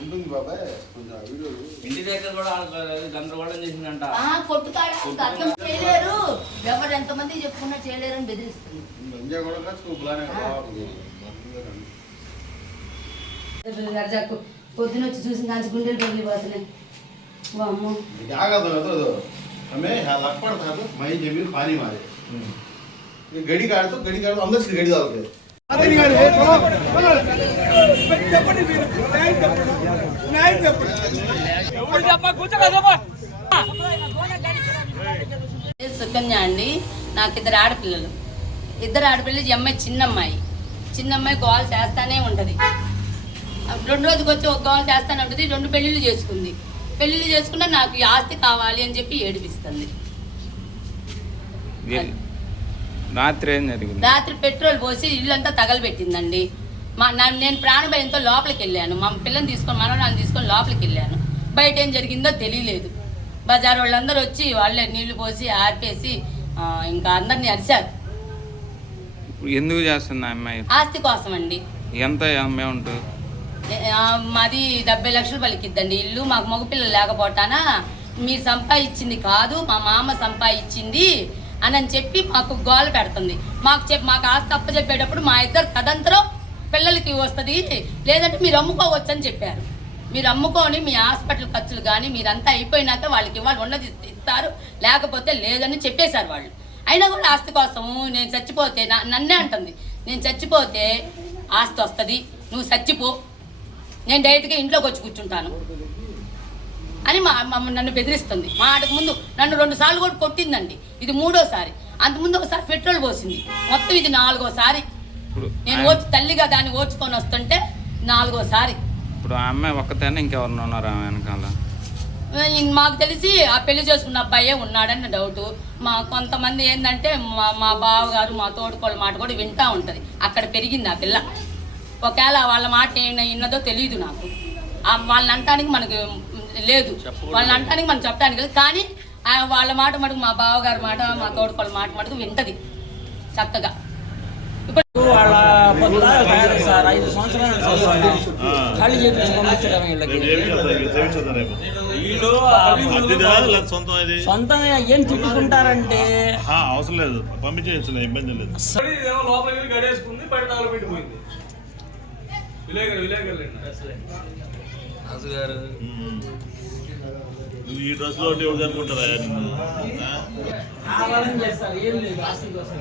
ఉంటుంది బాబాయ్ కొంచెం వీడియోలు ఇంటి దగ్గర కూడా గందరగోళం చేసిందంట. చేయలేరు, ఎవరు ఎంతమంది చెప్పుకున్నా చేయలేరు అని బెదిరిస్తుంది. పొద్దున వచ్చి చూసి కాంచి గుండెలు పగిలిపోతున్నాయి. అమ్మో हमें लखपत था तो मई जमीन पानी मारे गड़ी काट तो अंदर से गड़ी डाल के సుకన్య అండి. నాకు ఇద్దరు ఆడపిల్లలు. ఈ అమ్మాయి చిన్నమ్మాయి గోల్ చేస్తానే ఉంటది. 2 రోజుకి వచ్చి ఒక గోల్ చేస్తానే ఉంటది. 2 పెళ్లిళ్ళు చేసుకుంది. పెళ్లిళ్ళు చేసుకున్నా నాకు ఈ ఆస్తి కావాలి అని చెప్పి ఏడిపిస్తుంది. రాత్రి పెట్రోల్ పోసి ఇల్లంతా తగలబెట్టిందండి. నేను ప్రాణభయంతో లోపలికి వెళ్ళాను. మా పిల్లని తీసుకొని మనవరాన్ని తీసుకొని లోపలికి వెళ్ళాను. బయట ఏం జరిగిందో తెలియలేదు. బజార్ వాళ్ళందరూ వచ్చి వాళ్ళే నీళ్లు పోసి ఆర్పేసి ఇంకా అందరినీ అరిశారు. ఎందుకు చేస్తుంది అమ్మాయి? ఆస్తి కోసం అండి. ఎంత అమౌంట్? మాది 70 లక్షలు పలికిద్దండి ఇల్లు. మాకు మగపిల్లలు లేకపోతానా మీరు సంపాదించింది కాదు, మా మామ సంపాదించింది అని చెప్పి మాకు గోల పెడుతుంది. మాకు ఆస్తి అప్పచెప్పేటప్పుడు మా ఇద్దరు తదంతరం పిల్లలకి వస్తుంది, లేదంటే మీరు అమ్ముకోవచ్చు అని చెప్పారు. మీరు అమ్ముకొని మీ హాస్పిటల్ ఖర్చులు కానీ మీరంతా అయిపోయినాక వాళ్ళకి ఇవ్వాలి, ఉన్నది ఇస్తారు, లేకపోతే లేదని చెప్పేశారు వాళ్ళు. అయినా కూడా ఆస్తి కోసము నేను చచ్చిపోతే నన్నే అంటుంది, నేను చచ్చిపోతే ఆస్తి వస్తుంది, నువ్వు చచ్చిపో, నేను డైరెక్ట్గా ఇంట్లోకి వచ్చి కూర్చుంటాను అని నన్ను బెదిరిస్తుంది. మా ఆటకు ముందు నన్ను 2 సార్లు కూడా కొట్టిందండి. ఇది 3వసారి. అంతకుముందు ఒకసారి పెట్రోల్ పోసింది. మొత్తం ఇది 4వసారి. నేను తల్లిగా దాన్ని ఓర్చుకొని వస్తుంటే 4వసారి. ఇప్పుడు ఆ అమ్మాయి ఒక్కతేనే ఇంకెవరిని ఉన్నారా వెనకాల? మాకు తెలిసి ఆ పెళ్లి చేసుకున్న అబ్బాయే ఉన్నాడని డౌట్. కొంతమంది ఏంటంటే మా బావగారు మా తోడుకోళ్ళ మాట కూడా వింటూ ఉంటుంది. అక్కడ పెరిగింది ఆ పిల్ల. ఒకవేళ వాళ్ళ మాట ఏమైనదో తెలియదు నాకు. వాళ్ళని అనటానికి మనకు లేదు, వాళ్ళని అనటానికి మనం చెప్పడానికి లేదు. కానీ వాళ్ళ మాట మటుకు మా బావగారి మాట మా తోడుకోళ్ళ మాట మటుకు వింటది చక్కగా. ఇప్పుడు వాళ్ళ 5 సంవత్సరాలు ఖాళీ సొంతంగా ఏం తిట్టుకుంటారంటే అవసరం లేదు, పంపించేయచ్చు, ఇబ్బంది లేదు. లోపలికి గడేసుకుంది, బయట తగలబెట్టిపోయింది. ఈ డ్రెస్ లో ఎవరు అనుకుంటారా? చేస్తారు ఏం లేదు ఆస్తి కోసం.